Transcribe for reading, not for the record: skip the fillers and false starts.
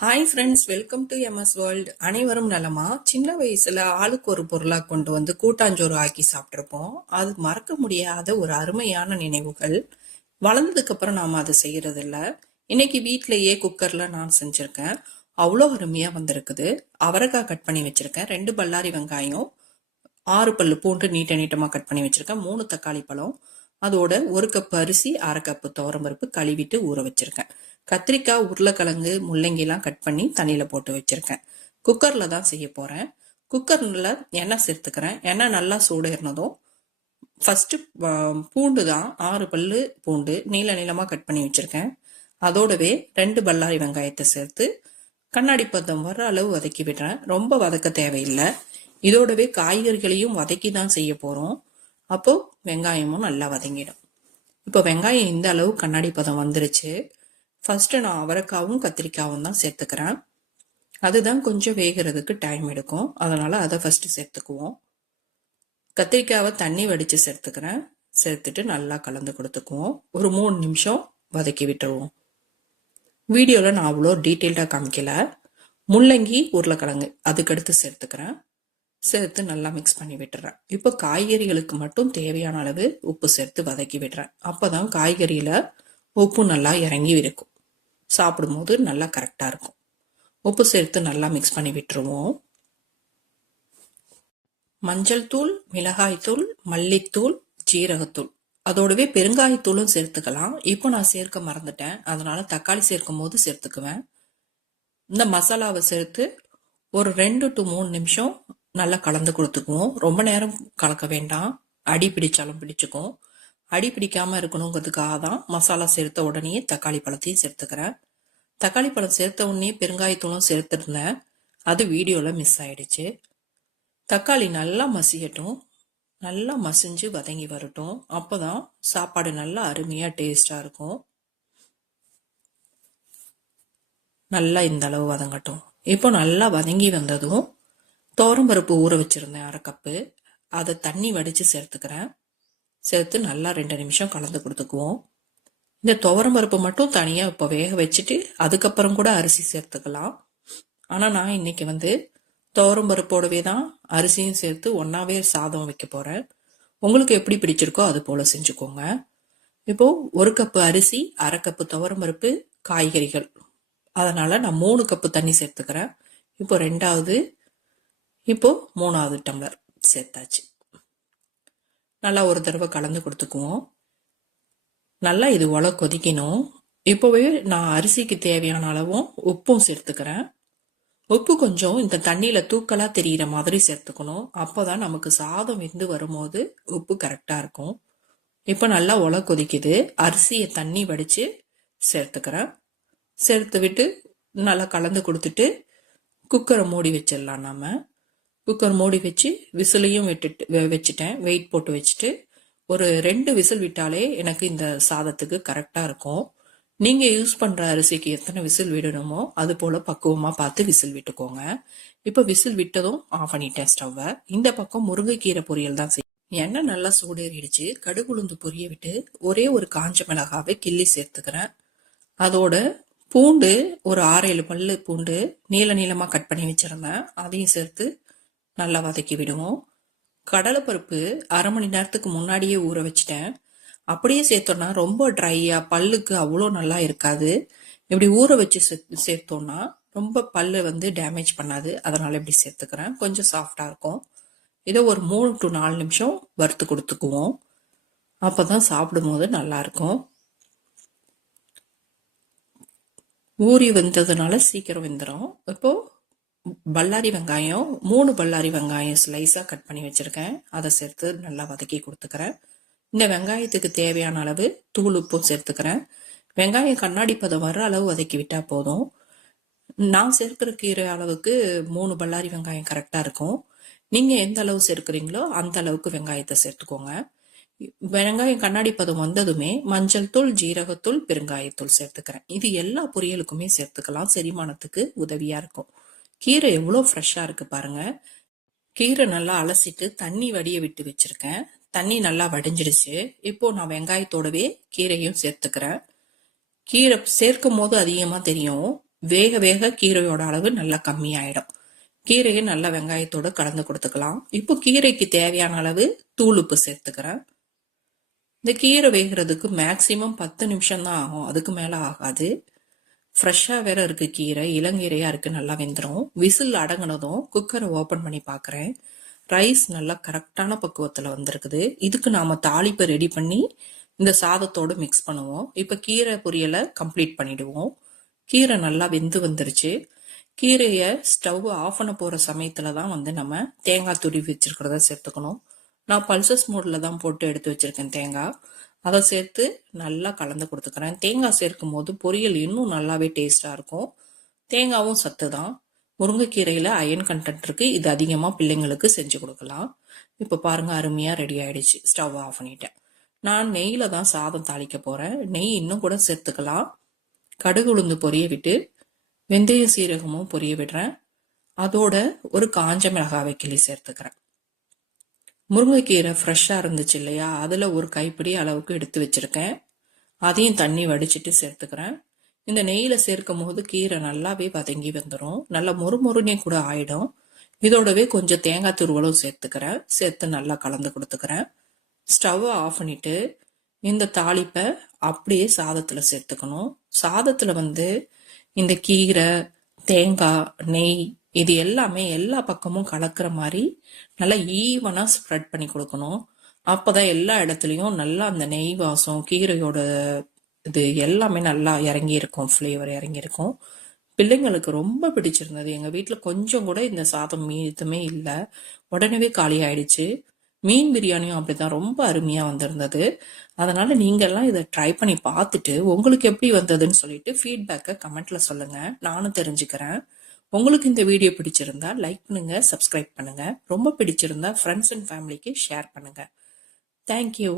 Hi friends, welcome to MS world. அனைவரும் நலமா? சின்ன வயசுல ஆளுக்கு ஒரு பொருளா கொண்டு வந்து கூட்டாஞ்சோறு ஆக்கி சாப்பிட்ருப்போம். அது மறக்க முடியாத ஒரு அருமையான நினைவுகள். வளர்ந்ததுக்கு அப்புறம் நாம அதை செய்யறது இல்ல. இன்னைக்கு வீட்லயே குக்கர்ல நான் செஞ்சிருக்கேன். அவ்வளோ அருமையா வந்திருக்குது. அவரைக்காய் கட் பண்ணி வச்சிருக்கேன், 2 பல்லாரி வெங்காயம், 6 பல்லு பூண்டு நீட்ட நீட்டமா கட் பண்ணி வச்சிருக்கேன், 3 தக்காளி பழம், அதோட 1 கப் அரிசி, 1/2 கப் துவரம்பருப்பு கழுவிட்டு ஊற வச்சிருக்கேன். கத்திரிக்காய், உருளைக்கிழங்கு, முள்ளங்கிலாம் கட் பண்ணி தண்ணியில போட்டு வச்சிருக்கேன். குக்கர்ல தான் செய்ய போறேன். குக்கர்ல எண்ணெய் சேர்த்துக்கிறேன். எண்ணெய் நல்லா சூடேறினதும் ஃபர்ஸ்ட் பூண்டு தான், 6 பல்லு பூண்டு நீள நீளமா கட் பண்ணி வச்சிருக்கேன். அதோடவே 2 பல்லாரி வெங்காயத்தை சேர்த்து கண்ணாடி பதம் வர அளவு வதக்கி விடுறேன். ரொம்ப வதக்க தேவையில்லை. இதோடவே காய்கறிகளையும் வதக்கி தான் செய்ய போறோம். அப்போ வெங்காயமும் நல்லா வதங்கிடும். இப்போ வெங்காயம் இந்த அளவு கண்ணாடி பதம் வந்துருச்சு. ஃபர்ஸ்ட் நான் அவரைக்காவும் கத்திரிக்காவும் தான் சேர்த்துக்கிறேன். அதுதான் கொஞ்சம் வேகிறதுக்கு டைம் எடுக்கும், அதனால அதை ஃபர்ஸ்ட் சேர்த்துக்குவோம். கத்திரிக்காவை தண்ணி வடிச்சு சேர்த்துக்கிறேன். சேர்த்துட்டு நல்லா கலந்து கொடுத்துக்குவோம். ஒரு 3 நிமிஷம் வதக்கி விட்டுருவோம். வீடியோல நான் அவ்வளோ டீட்டெயில்டா காமிக்கல. முள்ளங்கி, உருளைக்கிழங்கு அதுக்கடுத்து சேர்த்துக்கிறேன். சேர்த்து நல்லா மிக்ஸ் பண்ணி விட்டுறேன். இப்போ காய்கறிகளுக்கு மட்டும் தேவையான அளவு உப்பு சேர்த்து வதக்கி விடுறேன். அப்பதான் காய்கறியில உப்பு நல்லா இறங்கி இருக்கும், சாப்பிடும்போது நல்லா கரெக்டா இருக்கும். உப்பு சேர்த்து நல்லா மிக்ஸ் பண்ணி விட்டுருவோம். மஞ்சள் தூள், மிளகாய் தூள், மல்லித்தூள், ஜீரகத்தூள், அதோடவே பெருங்காயத்தூளும் சேர்த்துக்கலாம். இப்போ நான் சேர்க்க மறந்துட்டேன், அதனால தக்காளி சேர்க்கும் போது சேர்த்துக்குவேன். இந்த மசாலாவை சேர்த்து ஒரு 2 to 3 நிமிஷம் நல்லா கலந்து கொடுத்துக்குவோம். ரொம்ப நேரம் கலக்க வேண்டாம், அடி பிடிச்சாலும் பிடிச்சுக்கும். அடி பிடிக்காம இருக்கணுங்கிறதுக்காக தான் மசாலா சேர்த்த உடனே தக்காளி பழத்தையும் சேர்த்துக்கிறேன். தக்காளி பழம் சேர்த்த உடனே பெருங்காயத்தூளும் சேர்த்துருந்தேன், அது வீடியோல மிஸ் ஆயிடுச்சு. தக்காளி நல்லா மசியட்டும், நல்லா மசிஞ்சு வதங்கி வரட்டும். அப்பதான் சாப்பாடு நல்லா அருமையா டேஸ்டா இருக்கும். நல்லா இந்த அளவு வதங்கட்டும். இப்போ நல்லா வதங்கி வந்ததும் துவரம்பருப்பு ஊற வச்சிருந்தேன் 1/2 கப்பு, அதை தண்ணி வடிச்சு சேர்த்துக்கிறேன். சேர்த்து நல்லா 2 நிமிஷம் கலந்து கொடுத்துக்குவோம். இந்த துவரம்பருப்பு மட்டும் தனியா இப்போ வேக வச்சுட்டு அதுக்கப்புறம் கூட அரிசி சேர்த்துக்கலாம். ஆனா நான் இன்னைக்கு துவரம்பருப்போடவே தான் அரிசியும் சேர்த்து ஒன்னாவே சாதம் வைக்க போறேன். உங்களுக்கு எப்படி பிடிச்சிருக்கோ அது போல செஞ்சுக்கோங்க. இப்போ 1 கப்பு அரிசி, 1/2 கப்பு துவரம்பருப்பு, காய்கறிகள், அதனால நான் 3 கப்பு தண்ணி சேர்த்துக்கிறேன். இப்போ 2வது, இப்போ 3வது டம்ளர் சேர்த்தாச்சு. நல்லா ஒரு தடவை கலந்து கொடுத்துக்குவோம். நல்லா இது கொதிக்கணும். இப்போவே நான் அரிசிக்கு தேவையான அளவும் உப்பும் சேர்த்துக்கிறேன். உப்பு கொஞ்சம் இந்த தண்ணியில தூக்கலா தெரிகிற மாதிரி சேர்த்துக்கணும். அப்போதான் நமக்கு சாதம் வெந்து வரும்போது உப்பு கரெக்டா இருக்கும். இப்போ நல்லா கொதிக்குது. அரிசியை தண்ணி வடிச்சு சேர்த்துக்கிறேன். சேர்த்து விட்டு நல்லா கலந்து கொடுத்துட்டு குக்கரை மூடி வச்சிடலாம். நாம குக்கர் மூடி வச்சு விசிலையும் வச்சுட்டேன். வெயிட் போட்டு வச்சுட்டு ஒரு 2 விசில் விட்டாலே எனக்கு இந்த சாதத்துக்கு கரெக்டா இருக்கும். நீங்க யூஸ் பண்ற அரிசிக்கு எத்தனை விசில் விடணுமோ அது போல பக்குவமா பார்த்து விசில் விட்டுக்கோங்க. இப்ப விசில் விட்டதும் ஆஃப் பண்ணிட்டேன் ஸ்டவ்வை. இந்த பக்கம் முருங்கைக்கீரை பொரியல் தான் செய்யும். எண்ணெய் நல்லா சூடேறிடுச்சு. கடுகுளுந்து பொரிய விட்டு ஒரே ஒரு காஞ்ச மிளகாவை கிள்ளி சேர்த்துக்கிறேன். அதோட பூண்டு ஒரு 6-7 பல்லு பூண்டு நீள நீளமா கட் பண்ணி வச்சிருந்தேன், அதையும் சேர்த்து நல்லா வதக்கி விடுவோம். கடலைப்பருப்பு 1/2 மணி நேரத்துக்கு முன்னாடியே ஊற வச்சிட்டேன். அப்படியே சேர்த்தோம்னா ரொம்ப ட்ரையா பல்லுக்கு அவ்வளோ நல்லா இருக்காது. இப்படி ஊற வச்சு சேர்த்தோம்னா ரொம்ப பல்லு டேமேஜ் பண்ணாது. அதனால இப்படி சேர்த்துக்கிறேன், கொஞ்சம் சாஃப்டா இருக்கும். இதை ஒரு 3 to 4 நிமிஷம் வறுத்து கொடுத்துக்குவோம். அப்பதான் சாப்பிடும் போது நல்லா இருக்கும். ஊறி வந்ததுனால சீக்கிரம் வெந்துடும். இப்போ பல்லாரி வெங்காயம், 3 பல்லாரி வெங்காயம் ஸ்லைஸா கட் பண்ணி வச்சிருக்கேன், அதை சேர்த்து நல்லா வதக்கி கொடுத்துக்கிறேன். இந்த வெங்காயத்துக்கு தேவையான அளவு தூள் உப்பும் சேர்த்துக்கிறேன். வெங்காயம் கண்ணாடி பதம் வர அளவு வதக்கி விட்டா போதும். நான் சேர்க்கிற கீரை அளவுக்கு 3 பல்லாரி வெங்காயம் கரெக்டா இருக்கும். நீங்க எந்த அளவு சேர்க்கிறீங்களோ அந்த அளவுக்கு வெங்காயத்தை சேர்த்துக்கோங்க. வெங்காயம் கண்ணாடி பதம் வந்ததுமே மஞ்சள் தூள், ஜீரகத்தூள், பெருங்காயத்தூள் சேர்த்துக்கிறேன். இது எல்லா பொரியலுக்குமே சேர்த்துக்கலாம், செரிமானத்துக்கு உதவியா இருக்கும். கீரை எவ்வளவு ஃப்ரெஷ்ஷா இருக்கு பாருங்க. கீரை நல்லா அலசிட்டு தண்ணி வடிய விட்டு வச்சிருக்கேன். தண்ணி நல்லா வடிஞ்சிடுச்சு. இப்போ நான் வெங்காயத்தோடவே கீரையும் சேர்த்துக்கிறேன். கீரை சேர்க்கும் போது அதிகமா தெரியும், வேக வேக கீரையோட அளவு நல்லா கம்மியாயிடும். கீரையை நல்லா வெங்காயத்தோட கலந்து கொடுத்துக்கலாம். இப்போ கீரைக்கு தேவையான அளவு தூள் உப்பு சேர்த்துக்கிறேன். இந்த கீரை வேகிறதுக்கு மேக்சிமம் 10 நிமிஷம் தான் ஆகும், அதுக்கு மேல ஆகாது. ஃப்ரெஷ்ஷாக வேற இருக்கு கீரை, இளங்கீரையா இருக்கு, நல்லா வெந்துடும். விசில் அடங்கினதும் குக்கரை ஓப்பன் பண்ணி பார்க்குறேன். ரைஸ் நல்லா கரெக்டான பக்குவத்தில் வந்திருக்குது. இதுக்கு நாம தாளிப்பை ரெடி பண்ணி இந்த சாதத்தோடு மிக்ஸ் பண்ணுவோம். இப்போ கீரை பொரியலை கம்ப்ளீட் பண்ணிடுவோம். கீரை நல்லா வெந்து வந்துருச்சு. கீரையை ஸ்டவ் ஆஃப் பண்ண போகிற சமயத்தில் தான் நம்ம தேங்காய் துருவி வச்சிருக்கிறத சேர்த்துக்கணும். நான் பல்சஸ் மோடில் தான் போட்டு எடுத்து வச்சிருக்கேன் தேங்காய். அதை சேர்த்து நல்லா கலந்து கொடுத்துக்கிறேன். தேங்காய் சேர்க்கும் போது பொரியல் இன்னும் நல்லாவே டேஸ்டாக இருக்கும். தேங்காவும் சத்து தான். முருங்கைக்கீரையில் அயன் கண்டென்ட் இருக்கு. இது அதிகமாக பிள்ளைங்களுக்கு செஞ்சு கொடுக்கலாம். இப்போ பாருங்க, அருமையாக ரெடி ஆயிடுச்சு. ஸ்டவ் ஆஃப் பண்ணிட்டேன். நான் நெய்யில் தான் சாதம் தாளிக்க போகிறேன். நெய் இன்னும் கூட சேர்த்துக்கலாம். கடுகு உளுந்து பொரிய விட்டு வெந்தயம் சீரகமும் பொரிய விடுறேன். அதோட ஒரு காஞ்ச மிளகாவை கிள்ளி சேர்த்துக்கிறேன். முருங்கைக்கீரை ஃப்ரெஷ்ஷாக இருந்துச்சு இல்லையா, அதில் ஒரு கைப்பிடி அளவுக்கு எடுத்து வச்சிருக்கேன். அதையும் தண்ணி வடிச்சிட்டு சேர்த்துக்கிறேன். இந்த நெய்யில் சேர்க்கும் போது கீரை நல்லாவே வதங்கி வந்துடும். நல்லா மொறுமொறுனே கூட ஆயிடும். இதோடவே கொஞ்சம் தேங்காய் துருவலும் சேர்த்துக்கிறேன். சேர்த்து நல்லா கலந்து கொடுத்துக்கிறேன். ஸ்டவ்வை ஆஃப் பண்ணிட்டு இந்த தாளிப்பை அப்படியே சாதத்தில் சேர்த்துக்கணும். சாதத்தில் இந்த கீரை, தேங்காய், நெய் இது எல்லாமே எல்லா பக்கமும் கலக்கிற மாதிரி நல்லா ஈவனாக ஸ்ப்ரெட் பண்ணி கொடுக்கணும். அப்போதான் எல்லா இடத்துலையும் நல்லா அந்த நெய் வாசம், கீரையோட இது எல்லாமே நல்லா இறங்கி இருக்கும், ஃப்ளேவர் இறங்கி இருக்கும். பிள்ளைங்களுக்கு ரொம்ப பிடிச்சிருந்தது. எங்கள் வீட்டில் கொஞ்சம் கூட இந்த சாதம் மீதுமே இல்லை, உடனே காலி ஆயிடுச்சு. மீன் பிரியாணியும் அப்படிதான் ரொம்ப அருமையாக வந்திருந்தது. அதனால நீங்கள்லாம் இதை ட்ரை பண்ணி பார்த்துட்டு உங்களுக்கு எப்படி வந்ததுன்னு சொல்லிட்டு ஃபீட்பேக்கை கமெண்ட்ல சொல்லுங்க, நானும் தெரிஞ்சுக்கிறேன். உங்களுக்கு இந்த வீடியோ பிடிச்சிருந்தா லைக் பண்ணுங்க, சப்ஸ்கிரைப் பண்ணுங்க. ரொம்ப பிடிச்சிருந்தா ஃப்ரெண்ட்ஸ் அண்ட் ஃபேமிலிக்கு ஷேர் பண்ணுங்க. தேங்க்யூ.